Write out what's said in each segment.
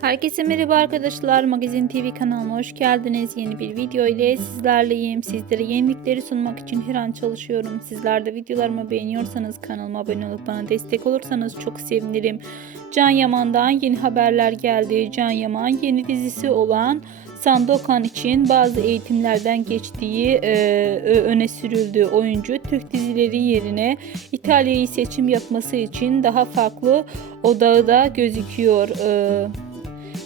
Herkese merhaba arkadaşlar. Magazin TV kanalıma hoş geldiniz. Yeni bir video ile sizlerleyim. Sizlere yenilikleri sunmak için her an çalışıyorum. Sizler de videolarımı beğeniyorsanız kanalıma abone olup bana destek olursanız çok sevinirim. Can Yaman'dan yeni haberler geldi. Can Yaman yeni dizisi olan Sandokan için bazı eğitimlerden geçtiği e, öne sürüldü. Oyuncu Türk dizileri yerine İtalya'yı seçim yapması için daha farklı odağda gözüküyor. E,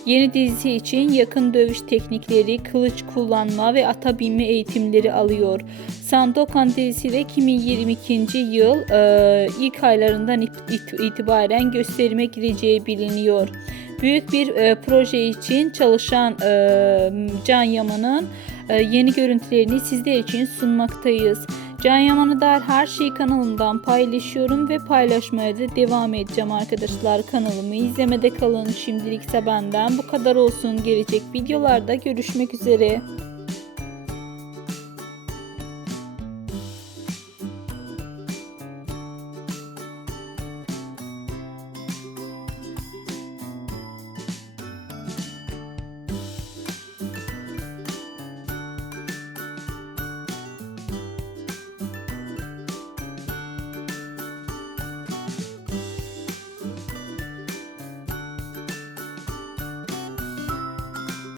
Yeni dizisi için yakın dövüş teknikleri, kılıç kullanma ve ata binme eğitimleri alıyor. Sandokan dizisi de 2022 yıl e, ilk aylarından it- it- itibaren gösterime gireceği biliniyor. Büyük bir e, proje için çalışan e, Can Yaman'ın e, yeni görüntülerini sizler için sunmaktayız. Can Yaman'a dair her şeyi kanalımdan paylaşıyorum ve paylaşmaya da devam edeceğim arkadaşlar. Kanalımı izlemede kalın. Şimdilik ise benden bu kadar olsun. Gelecek videolarda görüşmek üzere.